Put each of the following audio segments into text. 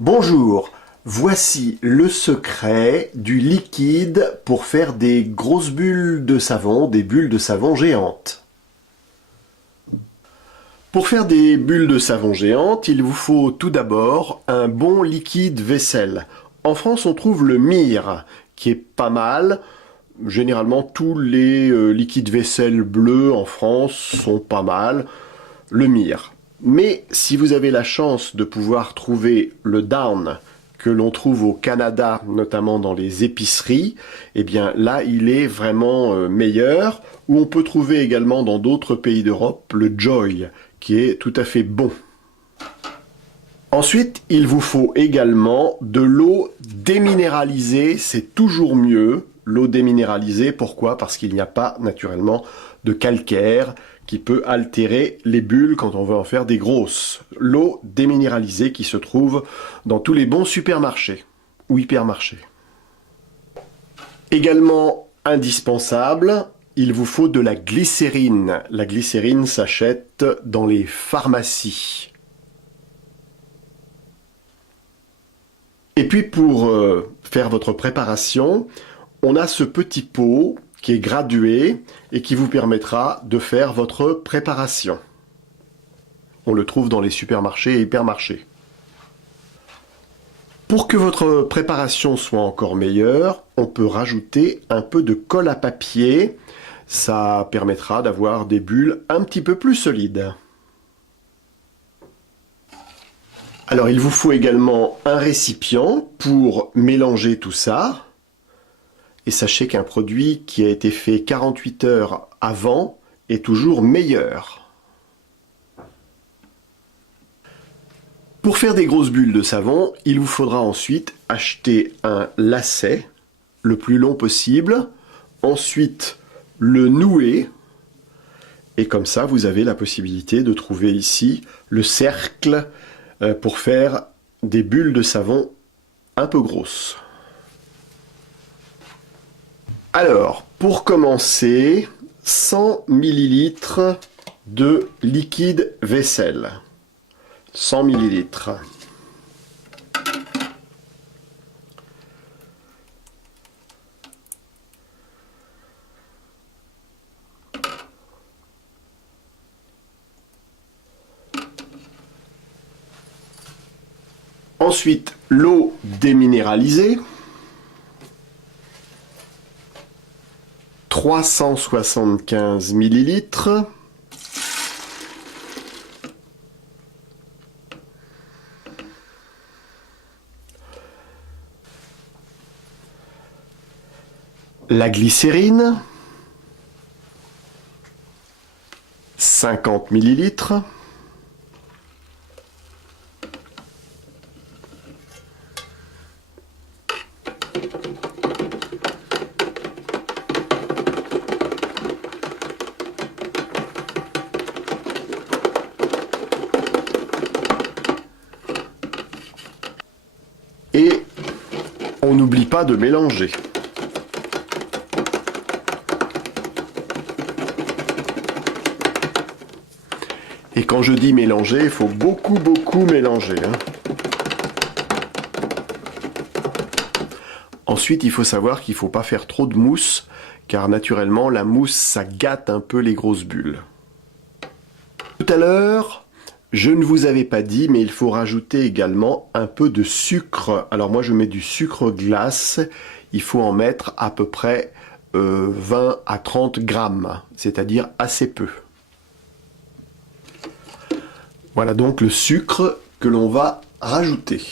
Bonjour, voici le secret du liquide pour faire des grosses bulles de savon, des bulles de savon géantes. Pour faire des bulles de savon géantes, il vous faut tout d'abord un bon liquide vaisselle. En France, on trouve le Mire, qui est pas mal. Généralement, tous les liquides vaisselle bleus en France sont pas mal. Le Mire. Mais si vous avez la chance de pouvoir trouver le Down que l'on trouve au Canada, notamment dans les épiceries, eh bien là il est vraiment meilleur. Ou on peut trouver également dans d'autres pays d'Europe le Joy, qui est tout à fait bon. Ensuite, il vous faut également de l'eau déminéralisée, c'est toujours mieux. L'eau déminéralisée, pourquoi? Parce qu'il n'y a pas naturellement de calcaire qui peut altérer les bulles quand on veut en faire des grosses. L'eau déminéralisée qui se trouve dans tous les bons supermarchés ou hypermarchés. Également indispensable, il vous faut de la glycérine. La glycérine s'achète dans les pharmacies. Et puis pour faire votre préparation, on a ce petit pot qui est gradué et qui vous permettra de faire votre préparation. On le trouve dans les supermarchés et hypermarchés. Pour que votre préparation soit encore meilleure, on peut rajouter un peu de colle à papier. Ça permettra d'avoir des bulles un petit peu plus solides. Alors il vous faut également un récipient pour mélanger tout ça. Et sachez qu'un produit qui a été fait 48 heures avant est toujours meilleur. Pour faire des grosses bulles de savon, il vous faudra ensuite acheter un lacet le plus long possible, ensuite le nouer, et comme ça vous avez la possibilité de trouver ici le cercle pour faire des bulles de savon un peu grosses. Alors, pour commencer, 100 ml de liquide vaisselle. 100 ml. Ensuite, l'eau déminéralisée. 375 ml. La glycérine. 50 ml. Et on n'oublie pas de mélanger. Et quand je dis mélanger, il faut beaucoup mélanger. Ensuite, il faut savoir qu'il ne faut pas faire trop de mousse, car naturellement, la mousse, ça gâte un peu les grosses bulles. Tout à l'heure, je ne vous avais pas dit, mais il faut rajouter également un peu de sucre. Alors moi, je mets du sucre glace. Il faut en mettre à peu près 20 à 30 grammes, c'est-à-dire assez peu. Voilà donc le sucre que l'on va rajouter.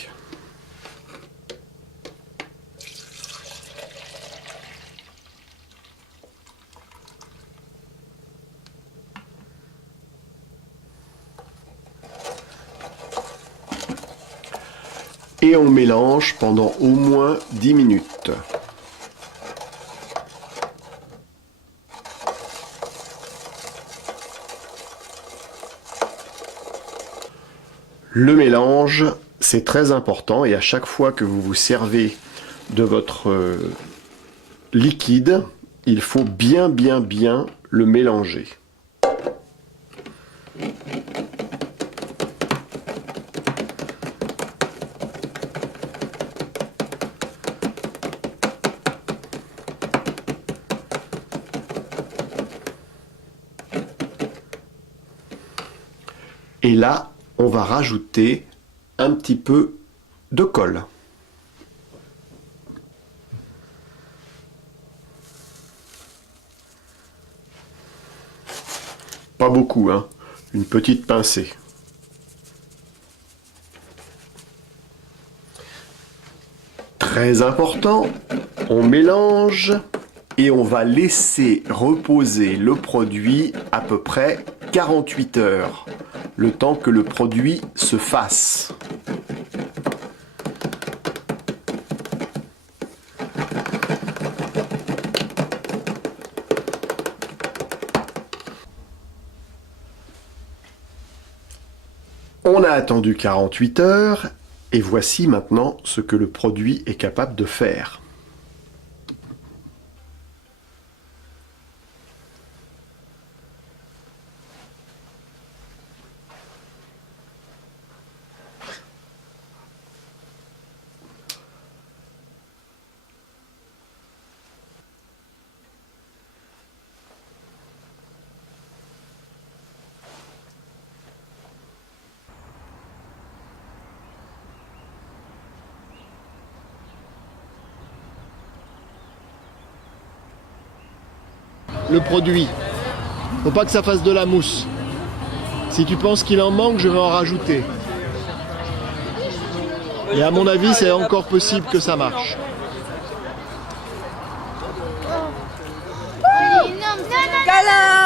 Et on mélange pendant au moins 10 minutes. Le mélange, c'est très important et à chaque fois que vous vous servez de votre liquide, il faut bien le mélanger. Et là, on va rajouter un petit peu de colle. Pas beaucoup, hein. Une petite pincée. Très important, on mélange et on va laisser reposer le produit à peu près 48 heures, le temps que le produit se fasse. On a attendu 48 heures et voici maintenant ce que le produit est capable de faire. Le produit. Faut pas que ça fasse de la mousse. Si tu penses qu'il en manque, je vais en rajouter. Et à mon avis, c'est encore possible que ça marche. Câlin!